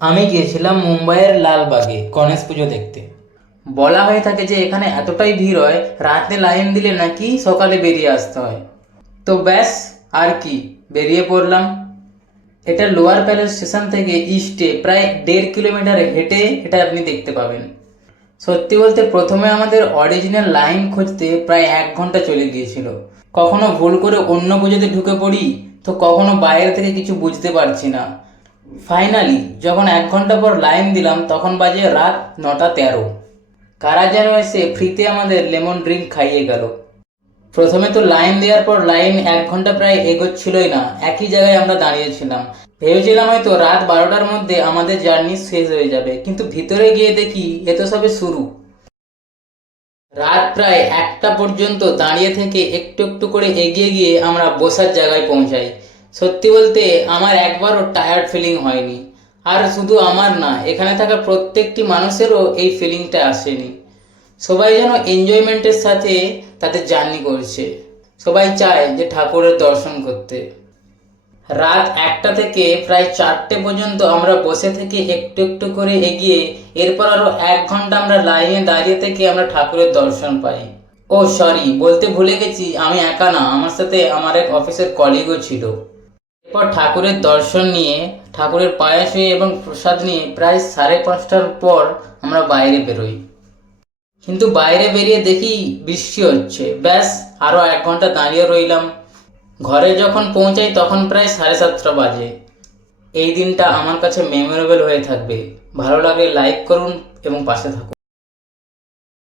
আমি গিয়েছিলাম মুম্বাইয়ের লালবাগে গণেশ পুজো দেখতে। বলা হয়ে থাকে যে এখানে এতটাই ভিড় হয়, রাতে লাইন দিলে নাকি সকালে বেরিয়ে আসতে হয়। তো ব্যাস, আর কি, বেরিয়ে পড়লাম। এটা লোয়ার প্যালেস স্টেশন থেকে ইস্টে প্রায় 1.5 কিলোমিটার হেঁটে এটা আপনি দেখতে পাবেন। সত্যি বলতে প্রথমে আমাদের অরিজিনাল লাইন খুঁজতে প্রায় 1 ঘন্টা চলে গিয়েছিল। কখনো ভুল করে অন্য পুজোতে ঢুকে পড়ি, তো কখনো বাইরে থেকে কিছু বুঝতে পারছি না। ফাইনালি যখন 1 ঘন্টা পর লাইন দিলাম তখন বাজে রাত 9টা 13। কারা যেন এসে ফ্রিতে আমাদের লেমন ড্রিঙ্ক খাইয়ে গেল। প্রথমে তো লাইন দেওয়ার পর লাইন 1 ঘন্টা প্রায় এগোচ্ছিলই না, একই জায়গায় আমরা দাঁড়িয়েছিলাম। ভেবেছিলাম হয়তো রাত 12টার মধ্যে আমাদের জার্নি শেষ হয়ে যাবে, কিন্তু ভিতরে গিয়ে দেখি এ তো সবে শুরু। রাত প্রায় 1টা পর্যন্ত দাঁড়িয়ে থেকে একটু একটু করে এগিয়ে গিয়ে আমরা বসার জায়গায় পৌঁছাই। সত্যি বলতে আমার একবারও টায়ার্ড ফিলিং হয়নি। আর শুধু আমার না, এখানে থাকা প্রত্যেকটি মানুষেরও এই ফিলিংটা আসেনি। সবাই যেন এনজয়মেন্টের সাথে তাদের জার্নি করছে। সবাই চায় যে ঠাকুরের দর্শন করতে। রাত 1টা থেকে প্রায় 4টে পর্যন্ত আমরা বসে থেকে একটু একটু করে এগিয়ে এরপর আরো 1 ঘন্টা আমরা লাইনে দাঁড়িয়ে থেকে আমরা ঠাকুরের দর্শন পাই। ও সরি, বলতে ভুলে গেছি, আমি একা না, আমার সাথে আমার এক অফিসের কলিগও ছিল। এরপর ঠাকুরের দর্শন নিয়ে, ঠাকুরের পায়ে শুয়ে এবং প্রসাদ নিয়ে প্রায় 5:30টার পর আমরা বাইরে বেরোই। কিন্তু বাইরে বেরিয়ে দেখি বৃষ্টি হচ্ছে। ব্যাস, আরো 1 ঘন্টা দাঁড়িয়ে রইলাম। ঘরে যখন পৌঁছাই তখন প্রায় 7:30 বাজে। এই দিনটা আমার কাছে মেমোরেবল হয়ে থাকবে। ভালো লাগলে লাইক করুন এবং পাশে থাকুন।